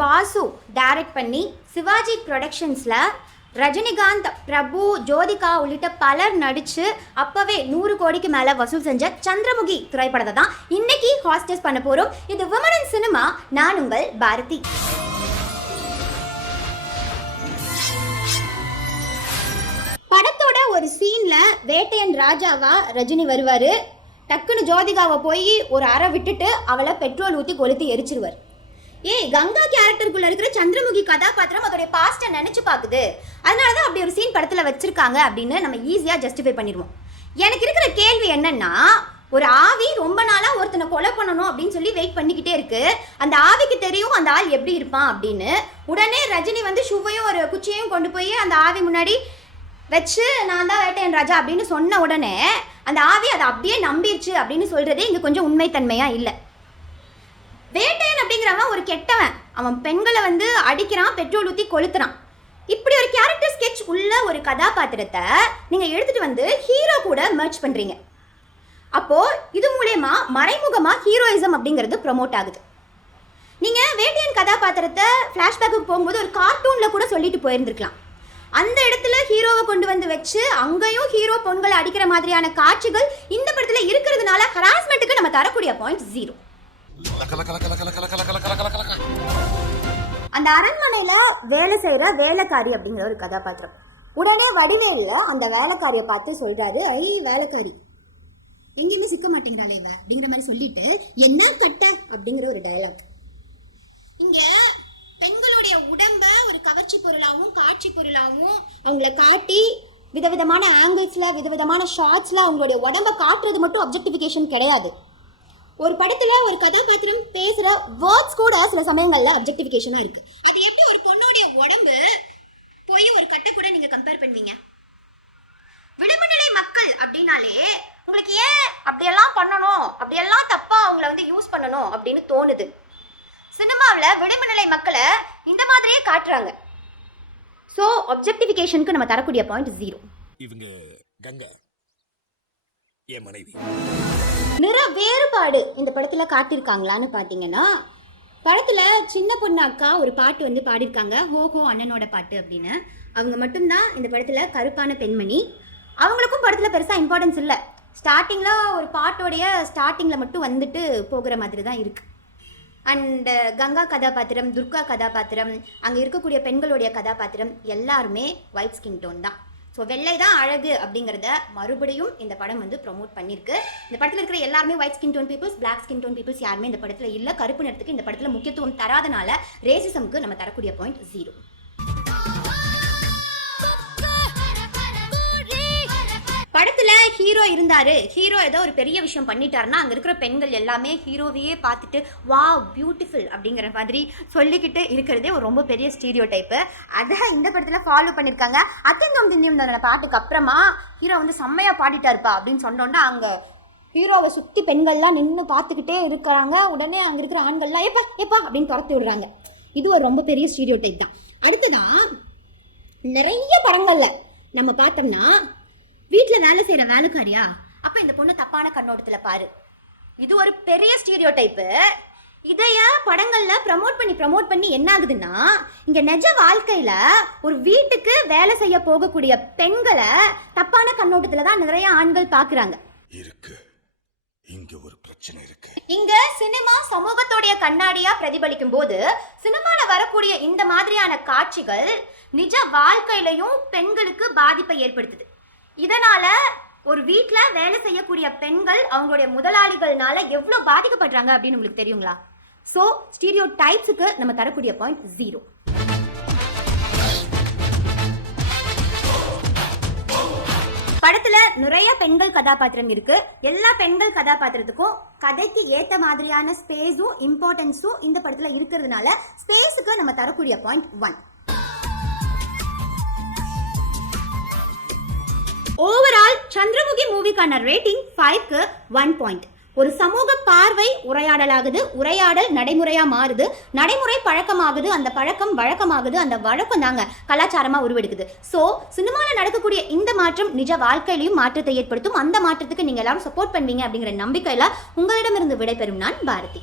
Vasu direct பண்ணி சிவாஜி ப்ரொடக்ஷன்ஸில் ரஜினிகாந்த், பிரபு, ஜோதிகா உள்ளிட்ட பலர் நடித்து அப்போவே 100 கோடிக்கு மேலே வசூல் செஞ்ச சந்திரமுகி திரைப்படத்தை தான் இன்னைக்கு ஹாஸ்டஸ் பண்ண போகிறோம். இது விமன் இன் சினிமா. நான் உங்கள் பாரதி. படத்தோட ஒரு சீனில் வேட்டையன் ராஜாவா ரஜினி வருவார். டக்குன்னு ஜோதிகாவை போய் ஒரு அறை விட்டுட்டு அவளை பெட்ரோல் ஊற்றி கொளுத்தி எரிச்சிருவார். கங்கா கேரக்டருக்குள்ள இருக்கிற சந்திரமுகி கதாபாத்திரம் அதோடைய பாஸ்ட்டை நினைச்சு பார்க்குது. அதனால தான் அப்படி ஒரு சீன் படத்தில் வச்சிருக்காங்க அப்படின்னு நம்ம ஈஸியாக ஜஸ்டிஃபை பண்ணிடுவோம். எனக்கு இருக்கிற கேள்வி என்னன்னா, ஒரு ஆவி ரொம்ப நாளாக ஒருத்தனை கொலை பண்ணணும் அப்படின்னு சொல்லி வெயிட் பண்ணிக்கிட்டே இருக்கு. அந்த ஆவிக்கு தெரியும் அந்த ஆள் எப்படி இருப்பான் அப்படின்னு. உடனே ரஜினி வந்து ஷூவையும் ஒரு குச்சியையும் கொண்டு போய் அந்த ஆவி முன்னாடி வச்சு நான் தான் வேட்டையன் ராஜா அப்படின்னு சொன்ன உடனே அந்த ஆவி அதை அப்படியே நம்பிடுச்சு அப்படின்னு சொல்றதே இங்கே கொஞ்சம் உண்மைத்தன்மையா இல்லை. வேட்டையன் அப்படிங்கிறவன் ஒரு கெட்டவன். அவன் பெண்களை வந்து அடிக்கிறான், பெட்ரோல் ஊற்றி கொளுத்துறான். இப்படி ஒரு கேரக்டர் ஸ்கெட்ச் உள்ள ஒரு கதாபாத்திரத்தை நீங்கள் எடுத்துகிட்டு வந்து ஹீரோ கூட மெர்ஜ் பண்ணுறீங்க. அப்போது இது மூலயமா மறைமுகமாக ஹீரோயிசம் அப்படிங்கிறது ப்ரொமோட் ஆகுது. நீங்கள் வேட்டையன் கதாபாத்திரத்தை ஃப்ளாஷ்பேக்குக்கு போகும்போது ஒரு கார்ட்டூனில் கூட சொல்லிட்டு போயிருந்துருக்கலாம். அந்த இடத்துல ஹீரோவை கொண்டு வந்து வச்சு அங்கேயும் ஹீரோ பொண்களை அடிக்கிற மாதிரியான காட்சிகள் இந்த படத்தில் இருக்கிறதுனால ஹராஸ்மெண்ட்டுக்கு நம்ம தரக்கூடிய பாயிண்ட் 0. அந்த அரண்மனையில வேலை செய்யற வேலைக்காரி அப்படிங்கிற ஒரு கதாபாத்திரம். உடனே வடிவேல்ல அந்த வேலைக்காரியை பார்த்து சொல்றாரு, ஐ வேலைக்காரி எங்கேயுமே சிக்க மாட்டேங்கிறாளே இவ அப்படிங்கிற மாதிரி சொல்லிட்டு என்ன கட்ட அப்படிங்கிற ஒரு டயலாக். இங்க பெண்களுடைய உடம்ப ஒரு கவர்ச்சி பொருளாகவும் காட்சி பொருளாகவும் அவங்கள காட்டி விதவிதமான ஆங்கிள்ஸ்ல விதவிதமான ஷார்ட்ஸ்ல அவங்களுடைய உடம்ப காட்டுறது மட்டும் அப்ஜெக்டிஃபிகேஷன் கிடையாது. ஒரு படத்துல ஒரு கதாபாத்திரம் பேசுற வேர்ட்ஸ் கூட சில சமயங்கள்ல அப்ஜெக்டிஃபிகேஷனா இருக்கு. அது எப்படி ஒரு பொண்ணுடைய உடம்பு போய் ஒரு கட்டை கூட நீங்க கம்பேர் பண்ணுவீங்க? விளிம்புநிலை மக்கள் அப்படின்னாலே உங்களுக்கு ஏன் அப்படியெல்லாம் பண்ணணும், அப்படியெல்லாம் தப்பா அவங்கள வந்து யூஸ் பண்ணணும் அப்படின்னு தோணுது. சினிமாவில் விளிம்புநிலை மக்களை இந்த மாதிரியே காட்டுறாங்க. ஸோ அப்ஜெக்டிஃபிகேஷனுக்கு நம்ம தரக்கூடிய பாயிண்ட் 0. இவங்க கங்கா என் மனைவி. நிற வேறுபாடு இந்த படத்தில் காட்டியிருக்காங்களான்னு பார்த்தீங்கன்னா, படத்தில் சின்ன பொண்ணு அக்கா ஒரு பாட்டு வந்து பாடியிருக்காங்க, ஹோ ஹோ அண்ணனோட பாட்டு அப்படின்னு. அவங்க மட்டும்தான் இந்த படத்தில் கருப்பான பெண்மணி. அவங்களுக்கும் படத்தில் பெருசாக இம்பார்ட்டன்ஸ் இல்லை. ஸ்டார்டிங்கில் ஒரு பாட்டோடைய ஸ்டார்டிங்கில் மட்டும் வந்துட்டு போகிற மாதிரி தான் இருக்குது. அண்ட் கங்கா கதாபாத்திரம், துர்கா கதாபாத்திரம், அங்கே இருக்கக்கூடிய பெண்களுடைய கதாபாத்திரம் எல்லாருமே ஒயிட் ஸ்கின் டோன் தான். ஸோ வெள்ளை தான் அழகு அப்படிங்கிறத மறுபடியும் இந்த படம் வந்து ப்ரொமோட் பண்ணியிருக்கு. இந்த படத்தில் இருக்கிற எல்லாருமே white skin tone peoples, black skin tone peoples யாருமே இந்த படத்தில் இல்லை. கருப்பு நிறத்துக்கு இந்த படத்தில் முக்கியத்துவம் தராதனால ரேசிசம்க்கு நம்ம தரக்கூடிய பாயிண்ட் 0. படத்தில் ஹீரோ இருந்தார், ஹீரோ ஏதோ ஒரு பெரிய விஷயம் பண்ணிட்டாருன்னா அங்கே இருக்கிற பெண்கள் எல்லாமே ஹீரோவையே பார்த்துட்டு வா பியூட்டிஃபுல் அப்படிங்கிற மாதிரி சொல்லிக்கிட்டு இருக்கிறதே ஒரு ரொம்ப பெரிய ஸ்டீரியோ டைப்பு. அதை இந்த படத்தில் ஃபாலோ பண்ணியிருக்காங்க. அத்தியந்தம் திண்ணியம் பாட்டுக்கு அப்புறமா ஹீரோ வந்து செம்மையாக பாடிட்டாருப்பா அப்படின்னு சொன்னோன்னா அங்கே ஹீரோவை சுற்றி பெண்கள்லாம் நின்று பார்த்துக்கிட்டே இருக்கிறாங்க. உடனே அங்கே இருக்கிற ஆண்கள்லாம் எப்பா எப்பா அப்படின்னு துரத்தி விடுறாங்க. இது ஒரு ரொம்ப பெரிய ஸ்டீரியோ டைப் தான். அடுத்ததான் நிறைய படங்களில் நம்ம பார்த்தோம்னா வீட்டில் வேலை செய்கிற வேலைக்காரியா அப்போ இந்த பொண்ணு தப்பான கண்ணோட்டத்தில் பாரு, இது ஒரு பெரிய ஸ்டீரியோ டைப்பு. இதைய படங்களில் ப்ரமோட் பண்ணி என்ன ஆகுதுன்னா, இங்கே நிஜ வாழ்க்கையில் ஒரு வீட்டுக்கு வேலை செய்ய போகக்கூடிய பெண்களை தப்பான கண்ணோட்டத்தில் தான் நிறைய ஆண்கள் பார்க்குறாங்க. இங்க ஒரு பிரச்சனை இருக்கு. இங்க சினிமா சமூகத்தோடைய கண்ணாடியா பிரதிபலிக்கும் போது சினிமால வரக்கூடிய இந்த மாதிரியான காட்சிகள் நிஜ வாழ்க்கையிலையும் பெண்களுக்கு பாதிப்பை ஏற்படுத்துது. இதனால ஒரு வீட்டில் வேலை செய்யக்கூடிய பெண்கள் அவங்களுடைய முதலாளிகள்னால எவ்வளோ பாதிக்கப்படுறாங்க அப்படின்னு உங்களுக்கு தெரியுங்களா? ஸோ ஸ்டீரியோ டைப்ஸுக்கு நம்ம தரக்கூடிய பாயிண்ட் 0. படத்துல நிறைய பெண்கள் கதாபாத்திரம் இருக்கு. எல்லா பெண்கள் கதாபாத்திரத்துக்கும் கதைக்கு ஏற்ற மாதிரியான ஸ்பேஸும் இம்பார்ட்டன்ஸும் இந்த படத்துல இருக்கிறதுனால ஸ்பேஸுக்கு நம்ம தரக்கூடிய பாயிண்ட் 1. ஓவரால் சந்திரமுகி மூவிக்கான ரேட்டிங் 5க்கு 1 பாயிண்ட். ஒரு சமூக பார்வை உரையாடலாகுது, உரையாடல் நடைமுறையா மாறுது, நடைமுறை பழக்கமாகுது, அந்த பழக்கம் வழக்கமாகுது, அந்த வழக்கம் தாங்க கலாச்சாரமா உருவெடுக்குது. ஸோ சினிமாவில் நடக்கக்கூடிய இந்த மாற்றம் நிஜ வாழ்க்கையிலையும் மாற்றத்தை ஏற்படுத்தும். அந்த மாற்றத்துக்கு நீங்க எல்லாரும் சப்போர்ட் பண்ணுவீங்க அப்படிங்கிற நம்பிக்கையில உங்களிடமிருந்து விடைபெறும் நான் பாரதி.